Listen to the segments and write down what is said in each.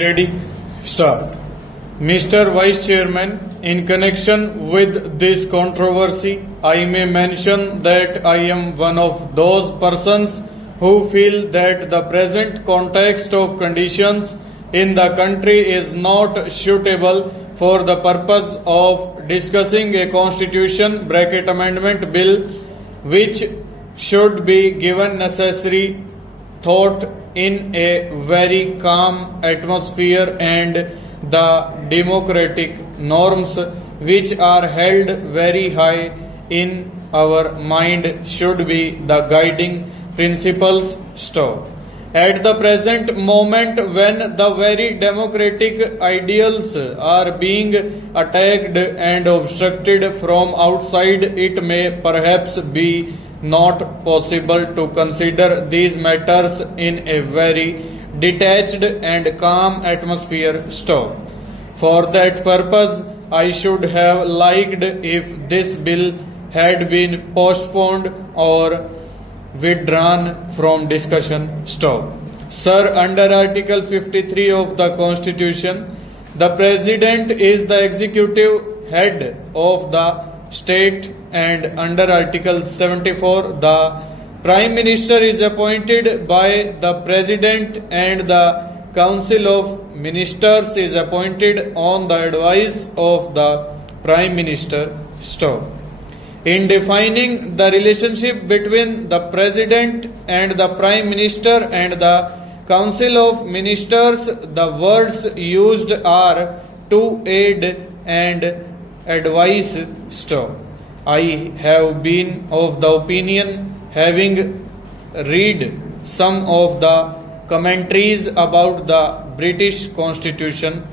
Ready? Start. Mr. Vice Chairman, in connection with this controversy, I may mention that I am one of those persons who feel that the present context of conditions in the country is not suitable for the purpose of discussing a constitution bracket amendment bill which should be given necessary thought in a very calm atmosphere and the democratic norms which are held very high in our mind should be the guiding principles. Stop. At the present moment, when the very democratic ideals are being attacked and obstructed from outside, it may perhaps be not possible to consider these matters in a very detached and calm atmosphere. Stop. For that purpose, I should have liked if this bill had been postponed or withdrawn from discussion. Stop. Sir, under Article 53 of the Constitution, the President is the executive head of the state, and under Article 74, the Prime Minister is appointed by the President and the Council of Ministers is appointed on the advice of the Prime Minister. Stop. In defining the relationship between the President and the Prime Minister and the Council of Ministers, the words used are to aid and advise. Stop. I have been of the opinion, having read some of the commentaries about the British Constitution,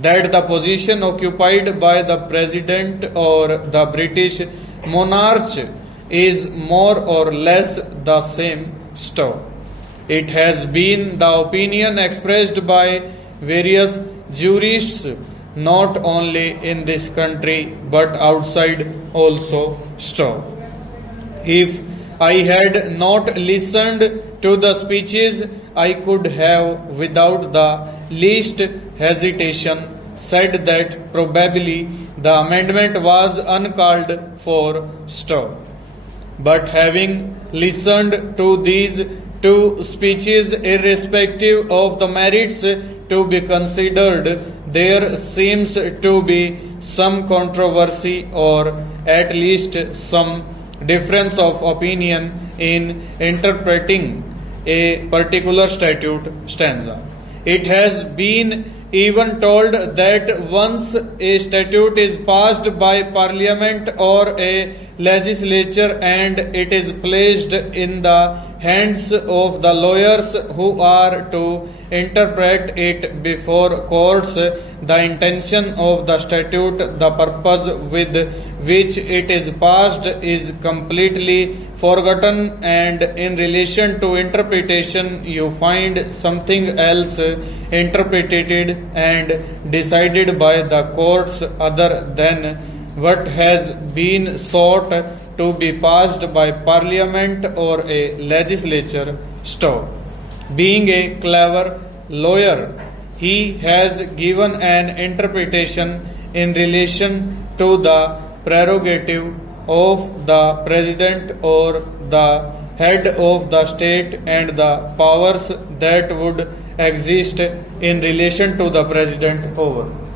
that the position occupied by the President or the British monarch is more or less the same. Stop. It has been the opinion expressed by various jurists not only in this country but outside also. Stop. If I had not listened to the speeches, I could have without the least hesitation said that probably the amendment was uncalled for. Stop. But having listened to these two speeches, irrespective of the merits to be considered, there seems to be some controversy or at least some difference of opinion in interpreting a particular statute stanza. It has been even told that once a statute is passed by Parliament or a legislature and it is placed in the hands of the lawyers who are to interpret it before courts, the intention of the statute, the purpose with which it is passed, is completely forgotten, and in relation to interpretation you find something else interpreted and decided by the courts other than what has been sought to be passed by Parliament or a legislature. Stop. Being a clever lawyer, he has given an interpretation in relation to the prerogative of the President or the head of the state and the powers that would exist in relation to the President. Over.